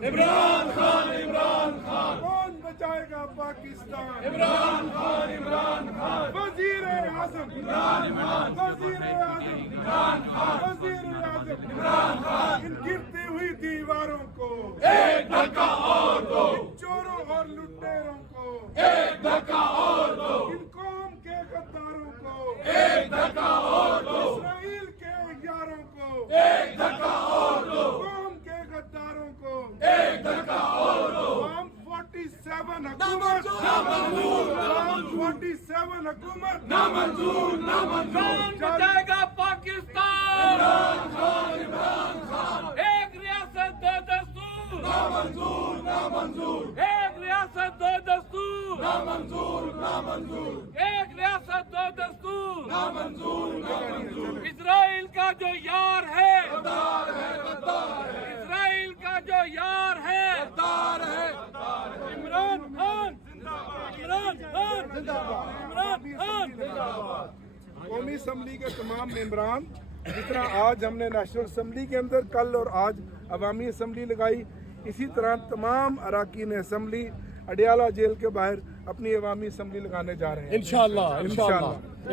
इमरान खान, इमरान खान, कौन बचाएगा पाकिस्तान? इमरान खान, इमरान खान, वजीर आजम इमरान खान, वजीर आजम इमरान खान, वजीर आजम इमरान खान, इन गिरती हुई दीवारों को, एक धक्का और दो, चोरों और लुटेरों को, एक धक्का और दो, इन कौम के गद्दारों को, एक धक्का और दो, इसराइल के यारों को, एक धक्का और दो, कौम के गद्दारों को, एक धक्का और दो। हम 47 हुकूमत, नामंजूर, हम 47 हुकूमत, नामंजूर, नामंजूर। कौन बचाएगा पाकिस्तान? इमरान खान, इमरान खान, एक रियासत दो दस्तूर, नामंजूर, नामंजूर, एक रियासत दो दस्तूर, नामंजूर, नामंजूर, एक रियासत दो दस्तूर। नामंजूर, नामंजूर। इसराइल का जो यार है, गद्दार है, गद्दार है, इसराइल का जो यार है, गद्दार है। इमरान खान, इमरान खान, इमरान खान। कौमी असम्बली के तमाम मेंबरान, जिस तरह आज हमने नेशनल असम्बली के अंदर कल और आज अवामी असम्बली लगाई, इसी तरह तमाम अरकान असम्बली अडियाला जेल के बाहर अपनी अवामी असम्बली लगाने जा रहे हैं इंशाअल्लाह, इंशाअल्लाह।